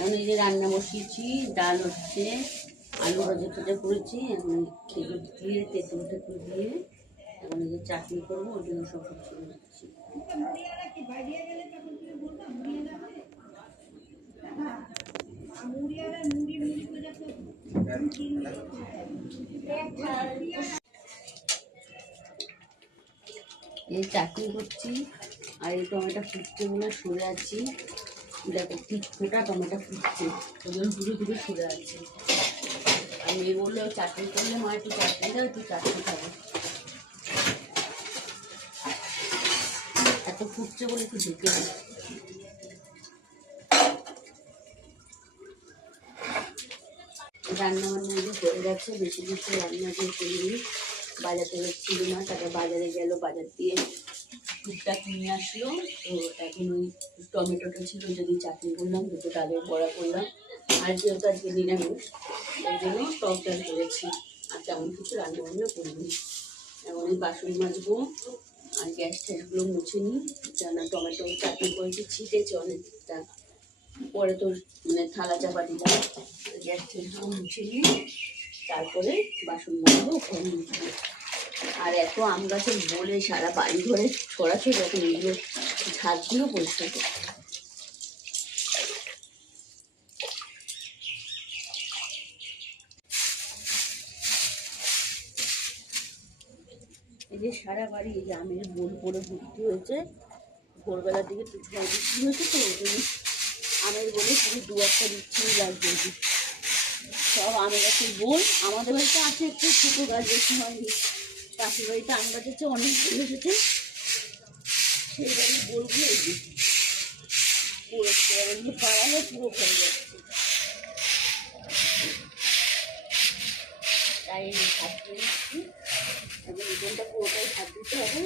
এখন এই যে রান্না বসিয়েছি, ডাল হচ্ছে, আলু ভাজা টাজা করেছি, এখন খেজুর দিয়ে তেঁতুল টেতুল দিয়ে এখন এই যে চাটনি করবো, ওই জন্য সব ছেড়ে দিচ্ছি। এই চাটনি করছি আর এই টমেটো ফুটছে বলে সরে আছি। দেখো ঠিক ফোটা টমেটো ফুটছে, ওই জন্য ঘুরে ঘুরে সরে আছে। আর মেয়ে বললো চাটনি করলে মা একটু চাটনি দাও, একটু চাটনি খাবো। এত ফুটছে বলে একটু ঢেকে দিই। রান্না বান্না যে হয়ে গেছে, বেশি বেশি রান্না দিয়ে করিনি। বাজার থেকে ছিল না, তারপর বাজারে গেল, বাজার দিয়ে টুকটাক নিয়ে আসলো। তো এখন ওই টমেটোটা ছিল, যদি চাটনি করলাম, দুটো ডালের বড়া করলাম। আর যেহেতু আজকে নিরামিষ, ওই জন্য টক ডাল করেছি, আর তেমন কিছু রান্না বান্না করিনি। এখন এই বাসন মাজবো আর গ্যাস ট্যাসগুলো মুছে নিই, কেন টমেটো চাটনি করেছি, ছিটেছে অনেকটা, পরে তো মানে থালা চাপা দিলাম। গ্যাস ট্যাসগুলো মুছে নিই, তারপরে বাসন মাজবো, ওখানে মুছবো। আর এত আম গাছের বলে সারা বাড়ি ঘরে ছড়াছড়ি, এখন এগুলো ছাদগুলো পরিষ্কার করতে হয়। এই যে সারা বাড়ি এই যে আমের বোল পরে ভর্তি হয়েছে। ভোরবেলার দিকে টুকটাক বৃষ্টি হয়েছে, তো ওই জন্য আমের বোলে শুধু দু একটা বিচ্ছিরি লাগবে। সব আম গাছের বোল আমাদের বাড়িতে আছে, একটু ছোটো গাছ, বেশি হয়নি। পাশের বাড়িতে আম গাছ হচ্ছে, অনেক বোল এসেছে, সেই বাড়ির বোলগুলো এই যে পুরো পাড়ালে পুরো হয়ে যাচ্ছে। তাই হাত দিয়ে নিচ্ছি, এবং ওজনটা পুরোটাই হাত দিতে হবে।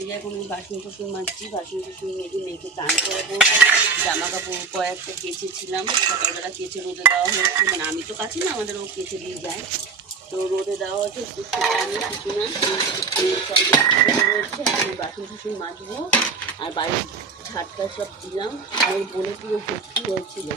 এই যে এখন বাসন কুসুন মাজছি, বাসন কুসুন মেজে মেয়েকে চান করাবো। জামা কাপড় কয়েকটা কেচেছিলাম, সকালবেলা কেচে রোদে দেওয়া হয়েছে, মানে আমি তো কাছি না, আমাদের ও কেচে দিয়ে যায়, তো রোদে দেওয়া হয়েছে, একটু শুকানো শুকিয়ে রয়েছে। আমি বাসন কুসুন মাজবো আর বাড়ির ঝাড়টা সব দিলাম। আর বলে পুরো ভর্তি হয়েছিল,